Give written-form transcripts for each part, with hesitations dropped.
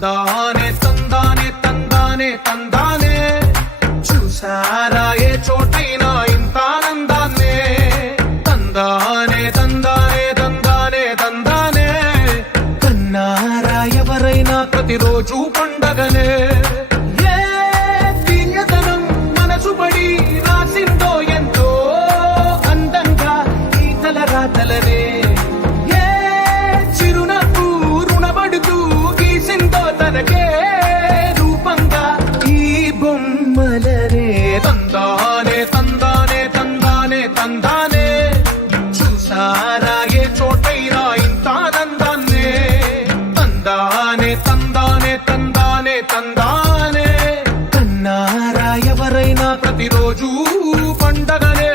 తందానే తందానే తందానే తందానే చూసారా ఏ చోటైనా ఇంత ఆనందాన్నే తందానే తందానే తందానే తందానే కన్నారా ఎవరైనా ప్రతిరోజు పండగనే ఏ తీయదనం మనసు పడి రాసిందో ఎంతో అందంగా ఈ తలరాతలనే తనకే రూపంగా ఈ బొమ్మలనే తందానే తందానే తందానే తందానే చూసారా ఏ చోటైనా ఇంత ఆనందాన్నే తందానే తందానే తందానే తందానే కన్నారా ఎవరైనా ప్రతిరోజు పండగనే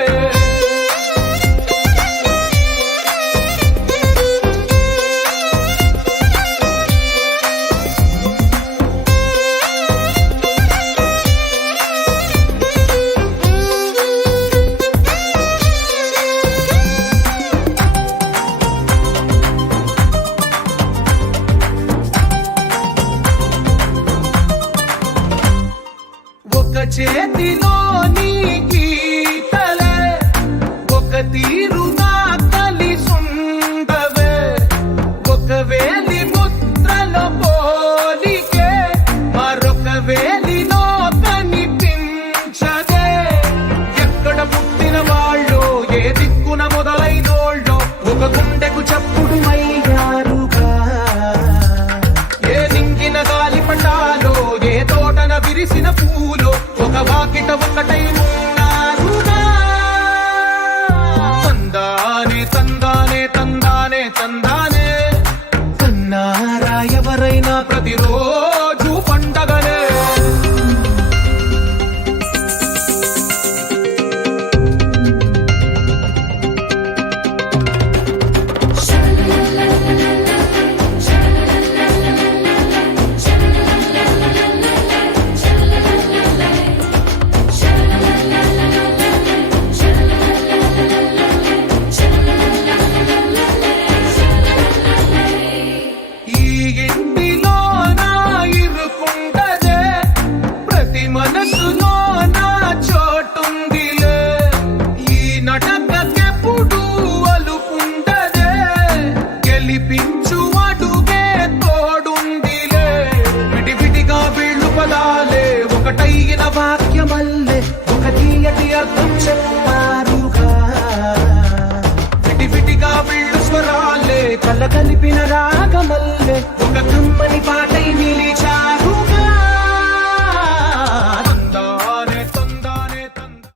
చేతిలో నీ గీతలే ఒక తీరుగా కలిసుండవే ఒక వేలి ముద్రలో పోలికే మరొక వేలిలో కనిపించదే ఎక్కడ పుట్టిన వాళ్ళు ఏ దిక్కున మొదలైనోళ్ళో ఒక గుండెకు చప్పుడు అయ్యారుగా ఏ నింగిన గాలి పటాలో ఏ తోటన విరిసిన పూలో ఒక వాకిట ఒకటై ఉన్నారుగా తందానే తందానే తందానే తందానే కన్నారా ఎవరైనా ప్రతిరోజు పండగనే మనసులో నా చోటుందిలే ఈ నటకెప్పుడు అలుపుండదే గెలిపించు అడుగే తోడుందిలే విడివిడిగా వీళ్ళు పదాలే ఒకటైన వాక్యమల్లే ఒక తీయటి అర్థం చెప్పారుగా విడివిడిగా వీళ్ళు స్వరాలే కల కలిపిన రాగమల్లే